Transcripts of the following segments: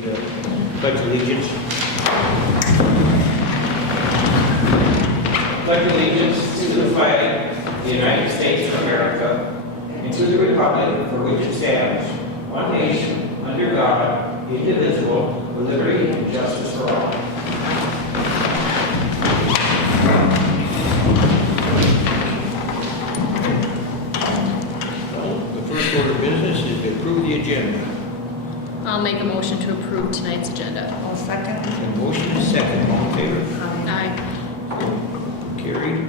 Pledge allegiance. Pledge allegiance to the flag of the United States of America and to the republic for which it stands, one nation, under God, indivisible, with liberty and justice for all. The first order of business is to approve the agenda. I'll make a motion to approve tonight's agenda. I'll second. The motion is second. All in favor? Aye. Carried.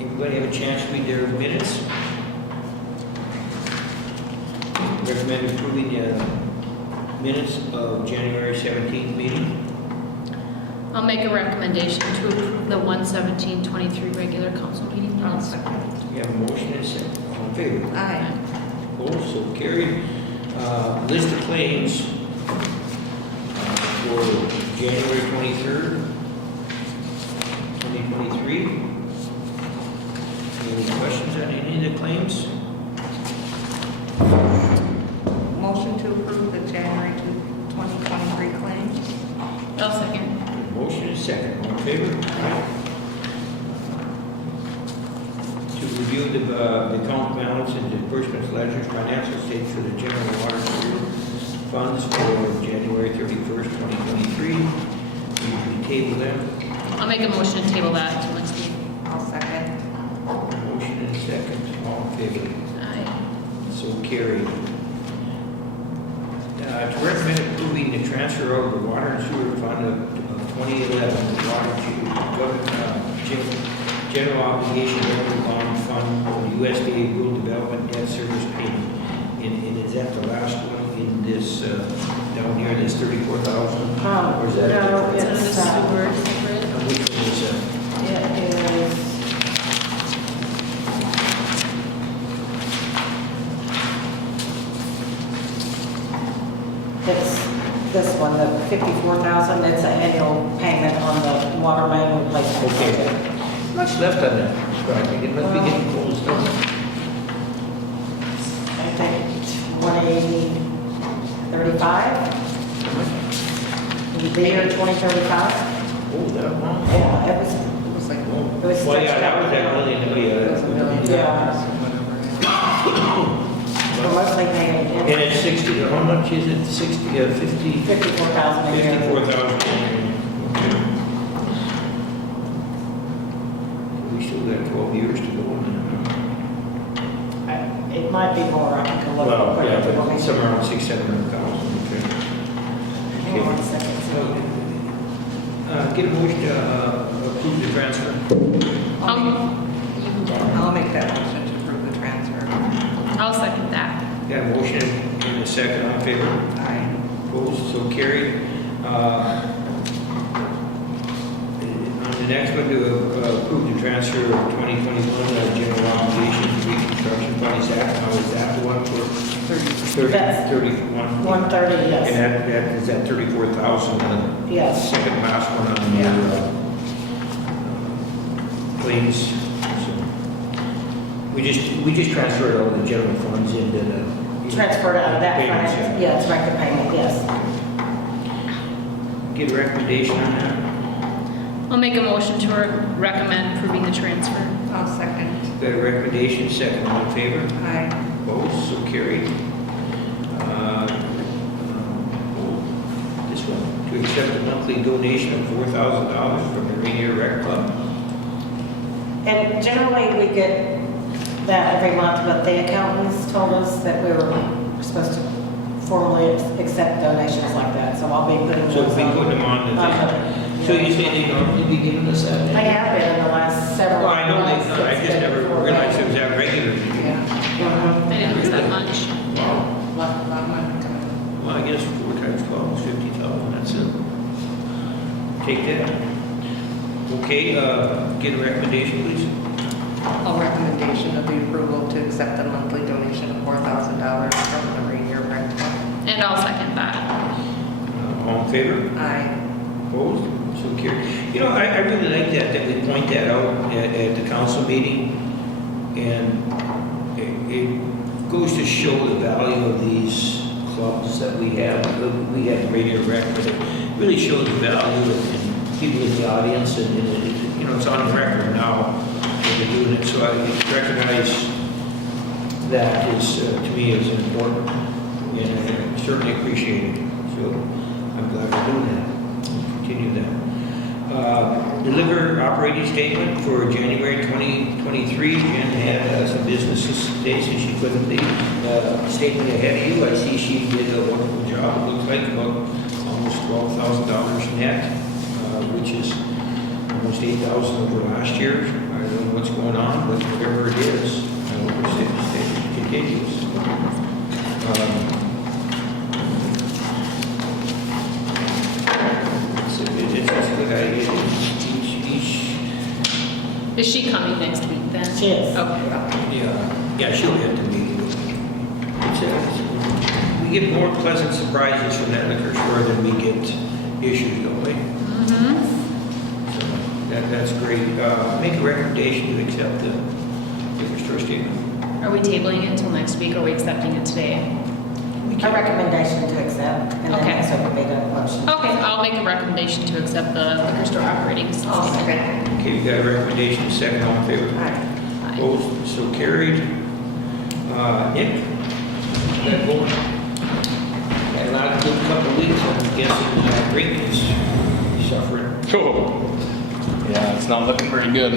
Everybody have a chance to read their minutes? Recommend approving the minutes of January 17th meeting. I'll make a recommendation to approve the 1/17/23 regular council meeting I'll minutes. second. We have a motion and a second. All in favor? Aye. Opposed? So carried. List of claims for January 23rd, 2023. Any questions on any of the claims? Motion to approve the January 2023 claims. I'll second. Motion is second. All in favor? Aye. To review the account balance and disbursements ledgers financial statements for the general water sewer funds for January 31st, 2023. We usually table them. I'll make a motion to table that until next week. I'll second. Motion and second. All in favor? Aye. So carried. To recommend approving the transfer of the water and sewer fund of 2011, the water to general obligation revenue bond fund for the USDA rural development debt service payment. And is that the last one in this, down here, this 34,000? Or is that? No, Is that the it's, sewer separate? Which one is that? it is, it's this one, the 54,000, it's an annual payment on the water main replacement. Okay. project. How much left on that? I think it must be getting close, don't it? I think 20, 35? The year 2035? Oh, that long? Yeah, it was like, it was. Well, yeah, that was that million, It was a million. Yeah. We're mostly paying And it. it's 60, how much is it? 60, 50? 54,000 a year. 54,000. We still got 12 years to go on It might be more, I can that. look. Well, yeah, quick. but somewhere around 600,000-700,000, okay. Hang on 1 second. Get a motion to approve the transfer. I'll make that motion to approve the transfer. I'll second that. Got a motion and a second, all in favor? Aye. Opposed, so carried. On the next one, to approve the transfer of 2021 general obligation reconstruction fund, is that the one for 30, That's 31? 130, And yes. that is that 34,000, Yes. second last one on the claims. So we just transferred all the general funds into the. Transferred out of that payments, fund. Yeah, to make the payment, yes. Get a recommendation on that. I'll make a motion to recommend approving the transfer. I'll second. Got a recommendation, second, all in favor? Aye. Opposed, so carried. This one, to accept a monthly donation of $4,000 from the Ranier Rec Club. And generally, we get that every month, but the accountants told us that we were supposed to formally accept donations like that, so I'll be putting So those we on. put them on the thing. So you say they normally be giving us that? They have been in the last several Well, I know months. they, I just never realized it was that regular. Yeah. I didn't lose that much. Wow. Lot of money coming. Well, I guess 4 times 12 is 50,000, that's it. Take that. Okay, get a recommendation, please. A recommendation of the approval to accept the monthly donation of $4,000 from the Ranier Rec Club. And I'll second that. All in favor? Aye. Opposed? So carried. You know, I really like that we point that out at the council meeting. And it goes to show the value of these clubs that we have Ranier Rec, but it really shows the value in people in the audience, and you know, it's on record now that they're doing it, so I recognize that is, to me, is important, and I certainly appreciate it, so I'm glad we're doing that. We'll continue that. Deliver operating statement for January 2023. Jen had some businesses today, so she couldn't leave. Statement ahead of you. I see she did a wonderful job. It looks like about almost $12,000 net, which is almost $8,000 over last year. I don't know what's going on, but whatever it is, I hope it continues. It's a good idea. Is she coming next week then? She is. Okay. Yeah, she'll get to meet you. We get more pleasant surprises from that liquor store than we get issues, don't we? Mm-hmm. So that's great. Make a recommendation to accept the liquor store statement. Are we tabling it until next week, or are we accepting it today? A recommendation to accept, and Okay. then so would be the motion. Okay, I'll make a recommendation to accept the liquor store operating statement. Okay, we got a recommendation, second, all in favor? Aye. Opposed, so carried. Nick? That going? Had a lot of good couple of weeks, I'm guessing Rick is suffering. Cool. Yeah, it's not looking very good.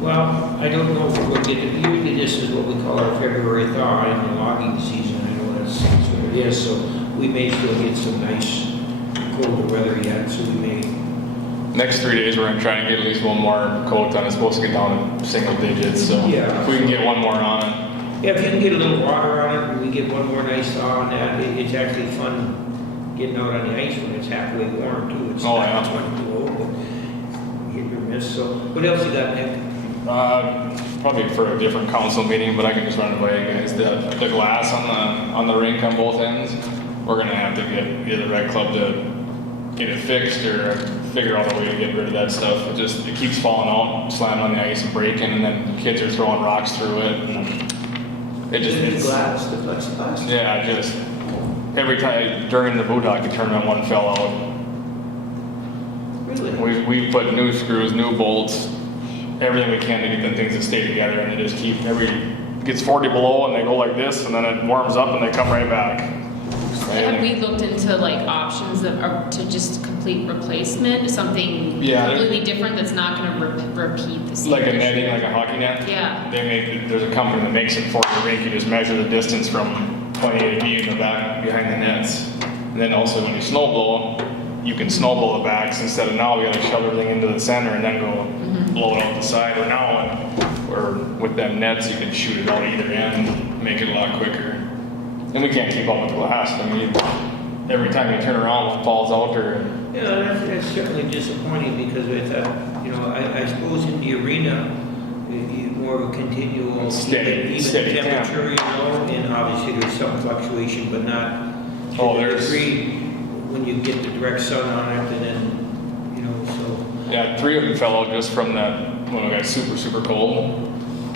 Well, I don't know if we'll get it. Usually this is what we call our February thaw in the logging season. I know that's what it is, so we may still get some nice colder weather yet, so we may. Next 3 days, we're gonna try and get at least one more coat on. It's supposed to get down to single digits, so Yeah. if we can get one more on it. Yeah, if you can get a little water on it, and we get one more nice thaw on that, it's actually fun getting out on the ice when it's halfway warm too. It's Oh, not yeah. 20 below, but hit or miss. So what else you got, Nick? Probably for a different council meeting, but I can just run it by you guys. The glass on the rink on both ends, we're gonna have to get either the rec club to get it fixed or figure out a way to get rid of that stuff. It keeps falling out, slamming on the ice and breaking, and then kids are throwing rocks through it. And it just The it's, glass, the plexiglass? yeah, just every time during the boot hockey tournament, one fell out. Really? We put new screws, new bolts, everything we can to get the things to stay together, and they just keep gets 40 below and they go like this, and then it warms up and they come right back. Have we looked into like options to just complete replacement, something Yeah, completely different that's not going to repeat the same Like a issue? netting, like a hockey net. Yeah. There's a company that makes it for the rink. You just measure the distance from point A to B in the back behind the nets. And then also when you snow blow, you can snow blow the backs instead of now we gotta shove everything into the center and then go blow it out the side. Or now, or with them nets, you can shoot it out either end, make it a lot quicker. And we can't keep up with the glass. I mean, every time you turn around, one falls out or. Yeah, that's certainly disappointing because I thought, you know, I suppose in the arena, more of a continual Steady temperature, you know, and obviously there's some fluctuation, but not Oh, to the there's- degree when you get the direct sun on it and then, you know, so. Yeah, 3 of them fell out just from that when it got super, super cold.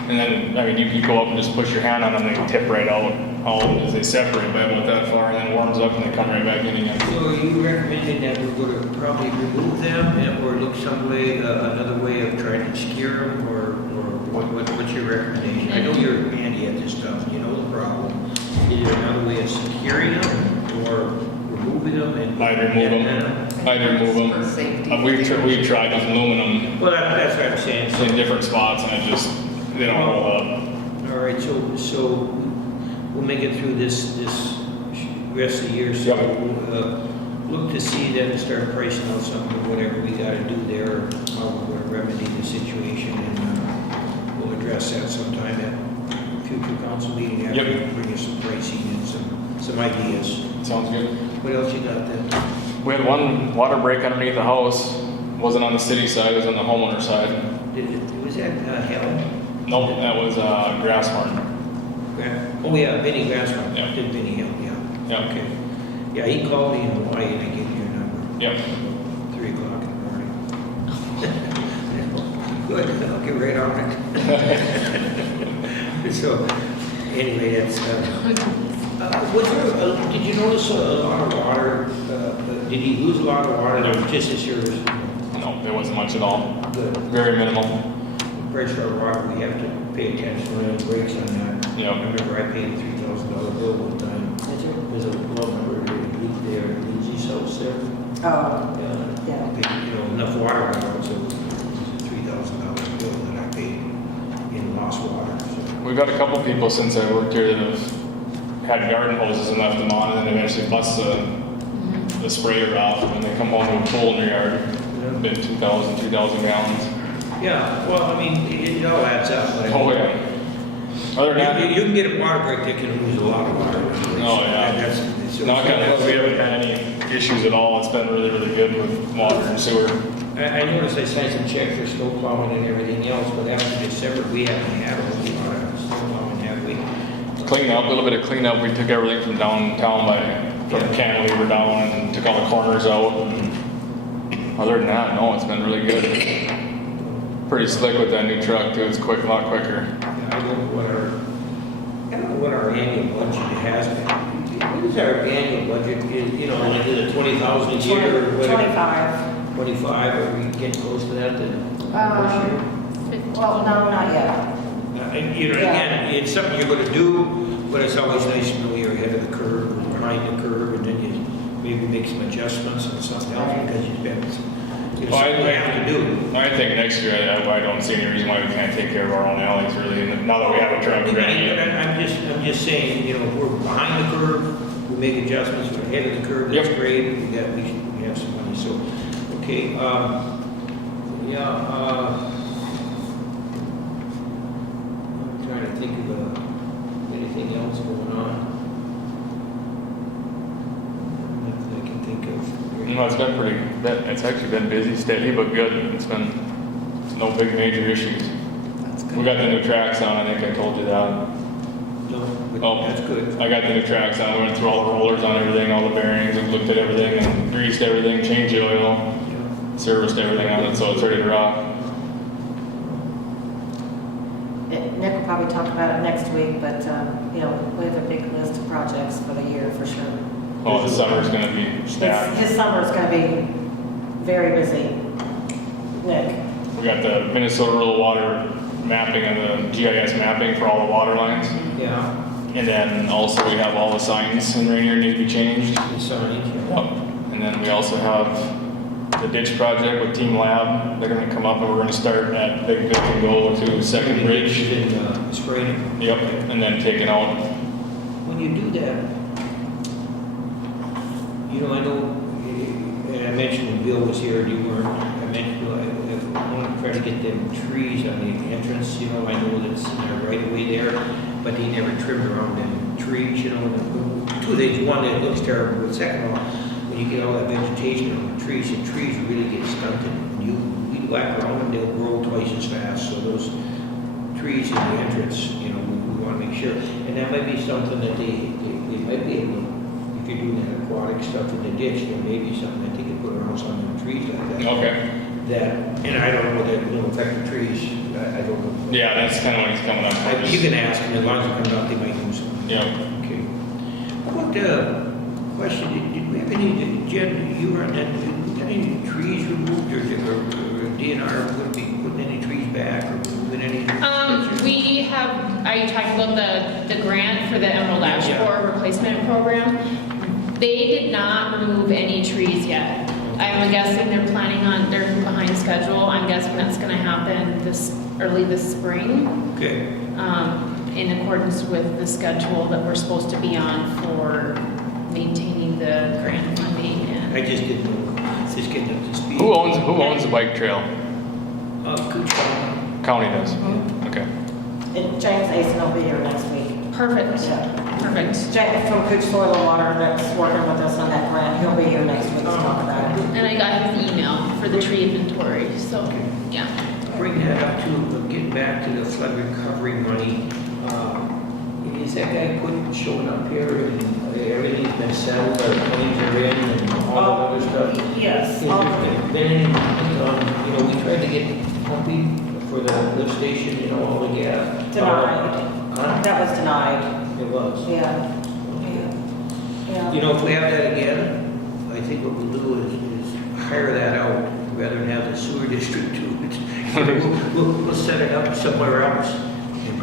And then, I mean, you can go up and just push your hand on them, they tip right out all as they separate by about that far, and then it warms up and they come right back in again. So are you recommending that we're going to probably remove them or look some way, another way of trying to secure them, or what's your recommendation? I know you're handy at this stuff, you know the problem. Is there another way of securing them or removing them? And I'd remove them. I'd remove them. For safety. We've tried with aluminum Well, that's what I'm saying. So, in different spots, and they don't hold up. all right, so we'll make it through this rest of the year. So Yep. we'll look to see then start pricing out something, whatever we got to do there, how we're going to remedy the situation, and we'll address that sometime at future council meeting after Yep. you bring us some pricing and some ideas. Sounds good. What else you got then? We had one water break underneath the house. Wasn't on the city side, it was on the homeowner side. Was that hell? Nope, that was Grasshorn. Oh yeah, Vinny Grassman. Yeah. Did Vinny Hill, yeah. Yeah. Okay. Yeah, he called me in Hawaii and I gave him your number. Yep. 3 o'clock in the morning. Good, I'll get right on it. So, anyway, that's, Was there, did you notice a lot of water, did he lose a lot of water, or just this year was No, there wasn't much at all. good? Very minimal. Pressure our water, we have to pay attention when it breaks on that. Yep. I remember I paid a $3,000 bill one time. Did you? There's a low number leak there, Lindsay's house there. Oh, Yeah. I paid, enough water went out, so it was a $3,000 bill that I paid in lost water, so. We've got a couple people since I worked here that have had garden hoses and left them on, and then eventually bust the sprayer off when they come home to a pool in their yard. Been 2,000, 3,000 gallons. Yeah, well, I mean, it all adds up. Like, Oh, yeah. Other than that, You can get a water break that can lose a lot of water. Oh, yeah. That's, knock on wood, we haven't had any issues at all. It's been really, really good with water and sewer. I noticed I signed some checks for snow plowing and everything else, but after December, we haven't had a whole lot of snow plowing, have we? Clean up, a little bit of cleanup. We took everything from downtown from Cantilever down and took all the corners out. And other than that, no, it's been really good. Pretty slick with that new truck too. It's quick, a lot quicker. I don't know what our annual budget has been. What is our annual budget? Is it a 20,000 a year or whatever? 25. 25, are we getting close to that then? This Well, no, not yet. year? Again, it's something you're gonna do, but it's always nice to know you're ahead of the curve, or behind the curve, and then you maybe make some adjustments and something else because you've been, something you have to do. I think next year I don't see any reason why we can't take care of our own alleys really. Now that we have a truck ready. I'm just saying, if we're behind the curve, we make adjustments, we're ahead of the curve, that's Yep. great, we have some money, so, okay, I'm trying to think of anything else going on. Nothing I can think of. It's actually been busy, steady, but good. It's no big major issues. That's good. We got the new tracks on, I think I told you that. No, but Oh, that's good. I got the new tracks on, we went through all the rollers on everything, all the bearings, and looked at everything, and greased everything, changed the oil, Yeah. serviced everything on it, so it's ready to rock. Nick will probably talk about it next week, but, we have a big list of projects for the year for sure. Oh, the summer's gonna be stacked. His summer's gonna be very busy. Nick. We got the Minnesota Rural Water mapping and the GIS mapping for all the water lines. Yeah, And then also we have all the signs in Ranier need to be changed. the signs. Yep. And then we also have the ditch project with Team Lab. They're gonna come up and we're gonna start at Big Vic and go to Second Bridge. In spring. Yep. And then taking out. When you do that, I know, and I mentioned when Bill was here, and you weren't, I mentioned, I want to try to get them trees on the entrance, I know that's right away there, but they never trimmed around them trees, two things, one, it looks terrible, but second of all, when you get all that vegetation on the trees really get stunted. You whack around them, they'll grow twice as fast, so those trees in the entrance, we want to make sure, and that might be something that they might be able to, if you're doing that aquatic stuff in the ditch, there may be something that they could put around some of the trees like that. Okay. And I don't know that will affect the trees, I don't know. Yeah, that's kind of what he's coming up with. You can ask them, as long as it comes out, they might do something. Yep. Okay. How about, question, did we have any, Jen, you were on that, got any trees removed, or DNR going to be putting any trees back, or moving any? Are you talking about the grant for the Emerald Ash Yeah. Borer replacement program? They did not remove any trees yet. I'm guessing they're behind schedule. I'm guessing that's gonna happen early this spring, Okay. in accordance with the schedule that we're supposed to be on for maintaining the grant funding and. I just didn't know, just getting up to speed. Who owns the bike trail? Cooch County. County does. Mhm. Okay. And James Asen will be here next week. Perfect, Yeah. perfect. James from Cooch Soil and Water that's working with us on that grant, he'll be here next week to talk about it. And I got his email for the tree inventory, so, yeah. Bring that up to, getting back to the flood recovery money. Is that guy showing up here and everything's been settled, the claims are in and all that other stuff? Yes. Has there been any, we tried to get pumping for the lift station, all the gas. Denied. Huh? That was denied. It was. Yeah. Yeah. You know, if we have that again, I think what we'll do is hire that out rather than have the sewer district do it. We'll set it up somewhere else. And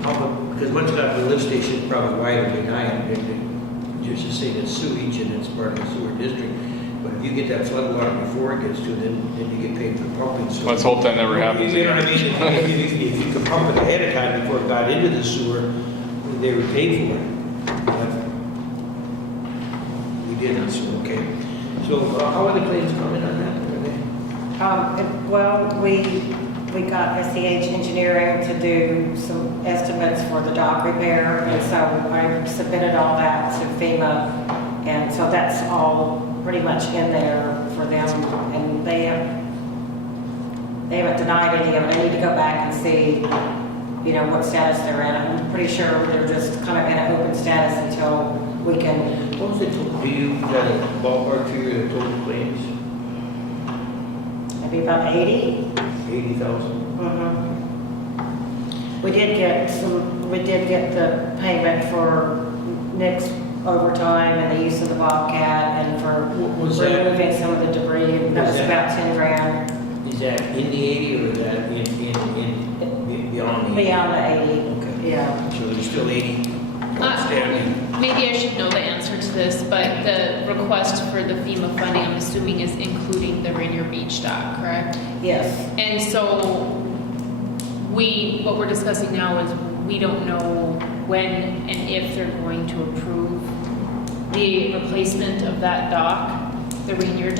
because once got the lift station is probably wider than I am, just to say it's sewage and it's part of the sewer district. But if you get that flood water before it gets to it, then you get paid for pumping. So Let's hope that never happens you know what I again. mean? If you could pump it ahead of time before it got into the sewer, they would pay for it. But we didn't, so okay. So how are the claims coming on that? Well, we got SEH Engineering to do some estimates for the dock repair, and so I submitted all that to FEMA, and so that's all pretty much in there for them, and they haven't denied any of it. I need to go back and see, you know, what status they're in. I'm pretty sure they're just kind of in an open status until we can. What was it, do you got a ballpark figure of total claims? Maybe about 80. 80,000? We did get the payment for Nick's overtime and the use of the Bobcat and for What was that? removing some of the debris. That was that? about 10 grand. Is that in the 80 or is that in beyond the 80? Beyond the 80. Okay. Yeah. So there's still 80 outstanding. Maybe I should know the answer to this, but the request for the FEMA funding, I'm assuming, is including the Rainier Beach dock, correct? Yes. And so what we're discussing now is we don't know when and if they're going to approve the replacement of that dock, the Rainier Beach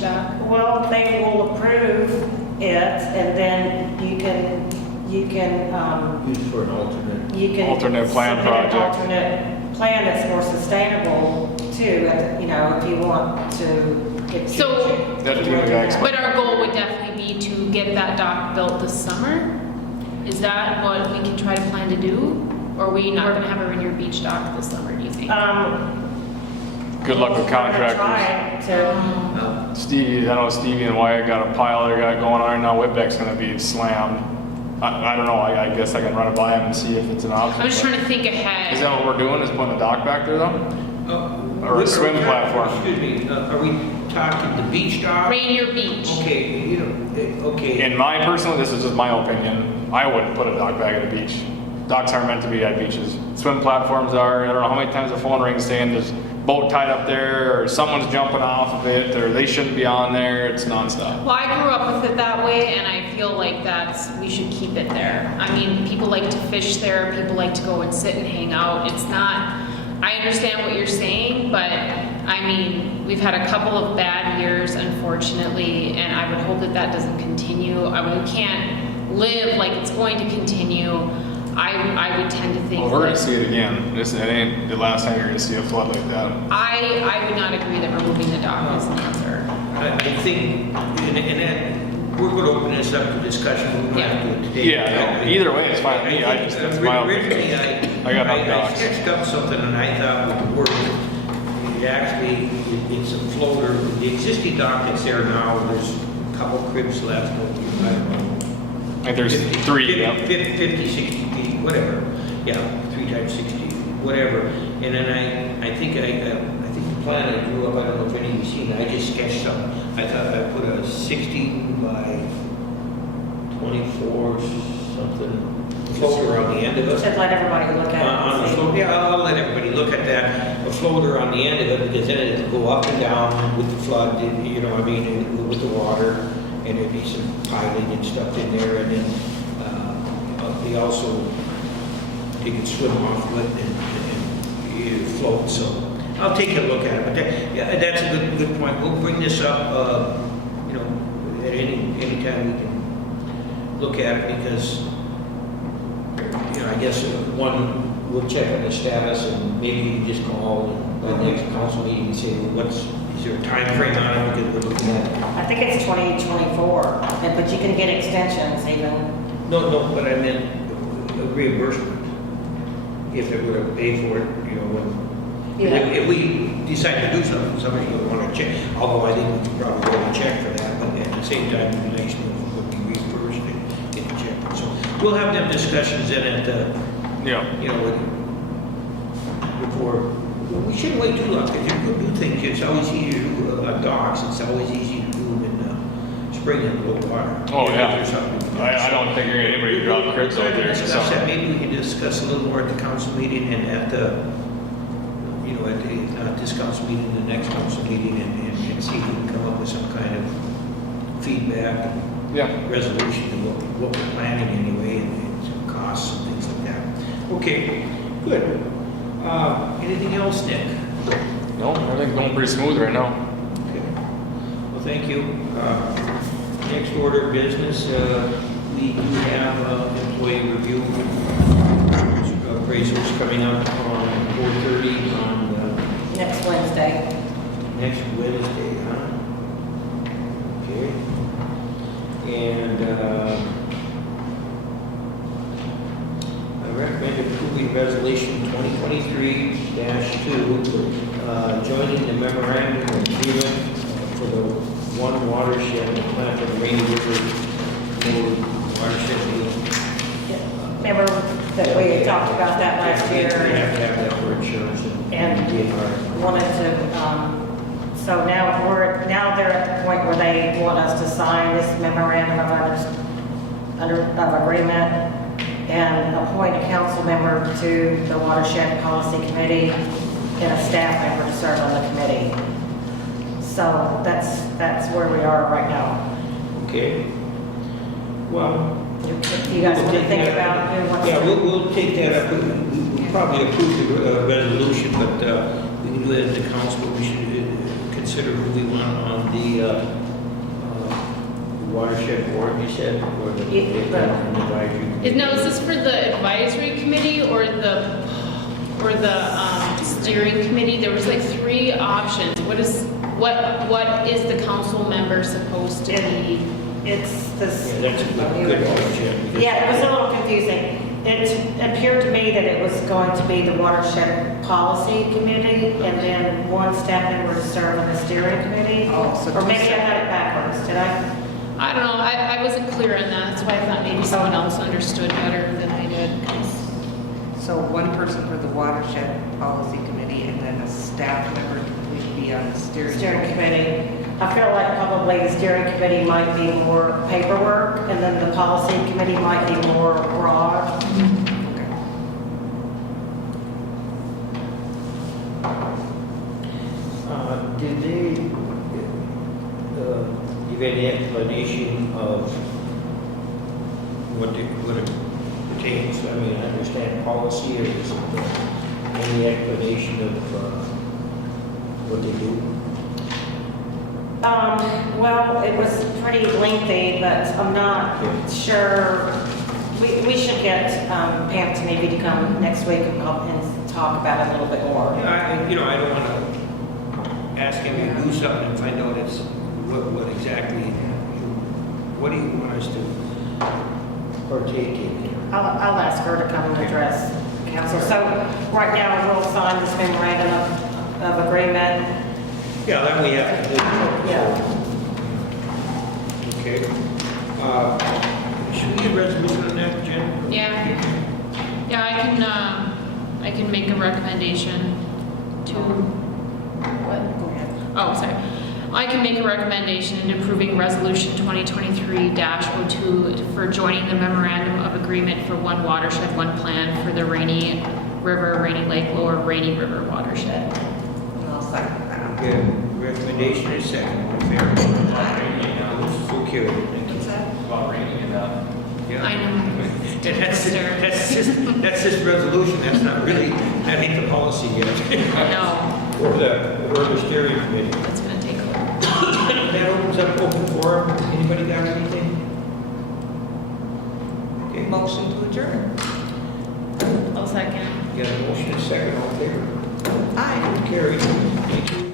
dock. Well, they will approve it, and then you can Used for an alternate. Alternate plan submit an project. alternate plan that's more sustainable too, you know, if you want to. So- That too, guys. But our goal would definitely be to get that dock built this summer. Is that what we can try to plan to do? Or are we not gonna have a Rainier Beach dock this summer, do you think? Good luck with contractors. Try to. Stevie, I know Stevie and Wyatt got a pile they got going on right now. Whitbeck's gonna be slammed. I don't know, I guess I can run it by him and see if it's an option. I'm just but- trying to think ahead. Is that what we're doing, is putting a dock back there though? Or a swim platform. Excuse me, are we talking the beach dock? Rainier Beach. Okay, you know, okay. In my personal, this is just my opinion, I wouldn't put a dock back at a beach. Docks aren't meant to be at beaches. Swim platforms are. I don't know how many times the phone rings saying there's a boat tied up there, or someone's jumping off of it, or they shouldn't be on there. It's nonstop. Well, I grew up with it that way, and I feel like we should keep it there. I mean, people like to fish there, people like to go and sit and hang out. It's not, I understand what you're saying, but I mean, we've had a couple of bad years, unfortunately, and I would hope that that doesn't continue. We can't live like it's going to continue. I would tend to think Well, we're gonna that see it again. It ain't the last time you're gonna see a flood like that. I would not agree that removing the dock is the answer. I think, and that, we're going to open this up to discussion. We don't have to do it today. Yeah, either way, it's fine with me. I just, that's my Originally, opinion. I got no I docks. sketched up something and I thought would work. It actually, it's a floater. The existing dock that's there now, there's a couple cribs left. I don't know. Like there's 3, yeah. 50, 60 feet, whatever. Yeah, 3 times 60, whatever. And then I think the plan I drew up, I don't know if any of you seen it, I just sketched something. I thought I put a 16 by 24 something floater on the end of it. Should let everybody look at it. On the and see. float, yeah, I'll let everybody look at that. A floater on the end of it, because then it'll go up and down with the flood, you know, I mean, with the water. And there'd be some piling and stuff in there, and then they also, they can swim off with it and you float, so I'll take a look at it, but that's a good point. We'll bring this up, you know, at any time we can look at it, because, you know, I guess we'll check on the status, and maybe you can just call by the next council meeting and say, well, is there a time frame on it, because we're looking at. I think it's 2024, but you can get extensions even. No, but I meant a reimbursement. If they're going to pay for it, you know, when, if we decide to do something, somebody's going to want to check, although I think we could probably go and check for that, but at the same time, it'd be nice to know if we'll be reimbursed and get the check. So we'll have them discussions then at the, Yeah. you know, before Well, we shouldn't wait too long, because you could do things, it's always easier to do docks, it's always easy to do them in spring and low water. Oh, yeah. There's something. I don't think you're gonna anybody to drop cribs out there. Discuss that. So. Maybe we can discuss a little more at the council meeting and at the, at the, not this council meeting, the next council meeting, and see if we can come up with some kind of feedback, Yeah. resolution to what we're planning anyway, and some costs and things like that. Okay, good. Anything else, Nick? No, everything's going pretty smooth right now. Okay. Well, thank you. Next order of business, we do have employee review appraisals coming up on 4:30 on Next Wednesday. next Wednesday, huh? Okay. And I recommend approving resolution 2023-2, joining the memorandum of agreement for the one watershed plan for the Rainy River watershed deal. Remember that we talked about that last We year have to have that for insurance and DNR. wanted to, so now they're at the point where they want us to sign this memorandum of agreement and appoint a council member to the watershed policy committee and a staff member to serve on the committee. So that's where we are right now. Okay. Well, If you guys want to think about who wants yeah, to. we'll take that up. We'll probably approve the resolution, but we can do it at the council. We should consider who we want on the watershed board, you said, or the advisory. Now, is this for the advisory committee or the steering committee? There was like 3 options. What is the council member supposed to be? It's this. Yeah, that's a good question. Yeah, it was a little confusing. It appeared to me that it was going to be the watershed policy committee and then one staff member to serve on the steering committee. Oh, so Or maybe I had it backwards, did I? I don't know, I wasn't clear on that, that's why I thought maybe someone else understood better than I did. 'Cause So one person for the watershed policy committee and then a staff member would be on the steering Steering committee. committee. I feel like probably the steering committee might be more paperwork and then the policy committee might be more broad. Okay. Did they give any explanation of what it pertains? I mean, I understand policy, or is it any explanation of what they do? Well, it was pretty lengthy, but I'm not sure. We should get Pam to maybe to come next week and talk about it a little bit more. Yeah, I don't want to ask him to do something and find out it's what exactly, what do you want us to partake in here? I'll ask her to come and address council. So right now, we'll sign this memorandum of agreement. Yeah, then we have to. Yeah. Okay. Should we get a resolution on that, Jen? Yeah, I can make a recommendation to, what? Go ahead. Oh, sorry. I can make a recommendation in approving resolution 2023-02 for joining the memorandum of agreement for one watershed, one plan for the Rainy River, Rainy Lake, Lower Rainy River watershed. I'll second that. Okay, recommendation is second, all in favor? So carried, thank you. What's that? Yeah. I know. And that's this resolution, that's not really, that ain't the policy yet. No, Or the steering committee. that's gonna take a while. That opens up open forum. Anybody got anything? Okay, Motion to adjourn. I'll second. got a motion and second, all in favor? Aye. Carried. Thank you.